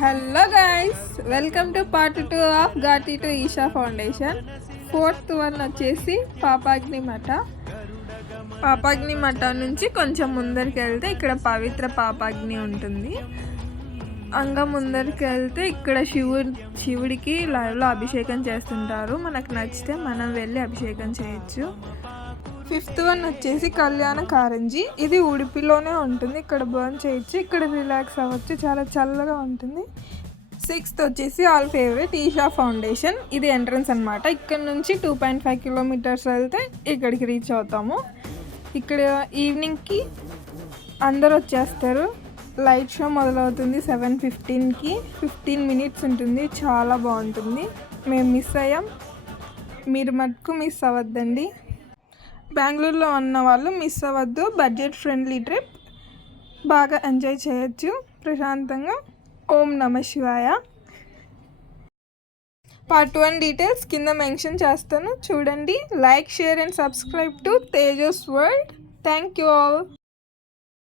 Hello guys, welcome to part 2 of Ghati to Isha Foundation. Fourth one వచ్చేసి పాపాగ్ని మఠ నుంచి కొంచెం ముందరికి వెళ్తే ఇక్కడ పవిత్ర పాపాగ్ని ఉంటుంది. ముందరికి వెళ్తే ఇక్కడ శివుడికి లైవ్లో అభిషేకం చేస్తుంటారు. మనకు నచ్చితే మనం వెళ్ళి అభిషేకం చేయొచ్చు. ఫిఫ్త్ వన్ వచ్చేసి కళ్యాణ కారంజీ. ఇది ఉడిపిలోనే ఉంటుంది. ఇక్కడ బర్న్ చేయొచ్చు, ఇక్కడ రిలాక్స్ అవ్వచ్చు, చాలా చల్లగా ఉంటుంది. సిక్స్త్ వచ్చేసి ఆల్ ఫేవరెట్ ఈషా ఫౌండేషన్. ఇది ఎంట్రన్స్ అనమాట. ఇక్కడ నుంచి 2.5 కిలోమీటర్స్ వెళ్తే ఇక్కడికి రీచ్ అవుతాము. ఇక్కడ ఈవినింగ్కి అందరు వచ్చేస్తారు. లైట్ షో మొదలవుతుంది 7:15కి. 15 మినిట్స్ ఉంటుంది. చాలా బాగుంటుంది. మేము మిస్ అయ్యాం, మీరు మటుకు మిస్ అవ్వద్దండి. బెంగళూరులో ఉన్న వాళ్ళు మిస్ అవ్వద్దు. బడ్జెట్ ఫ్రెండ్లీ ట్రిప్, బాగా ఎంజాయ్ చేయొచ్చు ప్రశాంతంగా. ఓం నమ శివాయ. పార్ట్ 1 డీటెయిల్స్ కింద మెన్షన్ చేస్తాను, చూడండి. Like, share and subscribe to Tejas world. Thank you all.